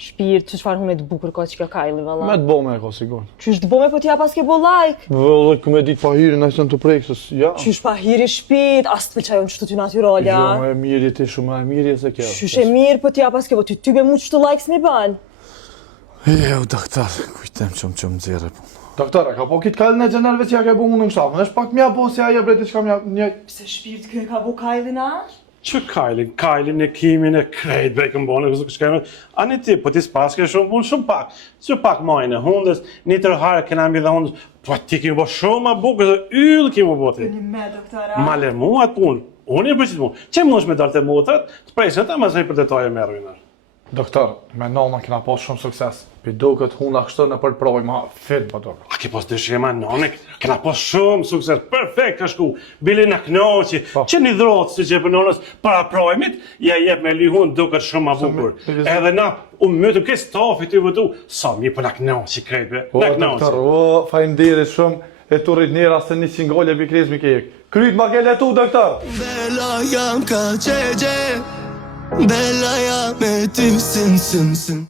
Shpirt, që çfarë me të bukur ka që ka kajli, valla. Me të bome e ka sigur. Qysh të bome po t'ja pas ke bo like? Vëllë, këmë e ditë pa hiri, nëjse në të preksës, ja. Qysh pa hiri shpit, as të pëlqajon qështu ty natyralja. Jo, me mirje ti shumë e mirje se kjo. Qysh e mirë po t'ja pas ke bo, ty be mu qështu likes mi ban. Jo, doktor, kujtem që më zire po. Doktore, ka po kitë kajlën e gjenerve që ja ke bo unë në kështafën, është pak mja bo si aje bre diçka mja një... Pse shpirt kjo e ka bo kajli nash? Që Kajlin e Kimin e krejt bre këmbone, kësë këshkeme. Ani ti, po ti s'paske shumë pak. Që pak majnë e hundës, një tërhare kena mbi dhe hundës, po ti kemi bo shumë ma bukë, dhe yllë kemi bo ti. Një me, doktora. Male mua atë punë, unë i përqit mua. Që më është me dalë të mutët, të prejshën të mësej për detaje me rujnë. Doktor, me nona kena pas shumë sukses. Pi duket huna kështë në përproj ma fit, pa doktor. A ke pas dëshema nonik, kena pas shumë sukses, perfekt ka shku. Bili në knoqi, që një dhrotë si që për nonës para projmit, ja jep me lihun duket shumë ma bukur. Edhe na, unë mëtëm ke stafi të vëdu, sa mi për në knoqi krejtbe, në knoqi. Doktor, fajnderit shumë, e tu rrit njëra se 100 golle bi krizmi kejek. Kryt ma ke letu, doktor! Bella jam ka qegje, bella jam e ty sin.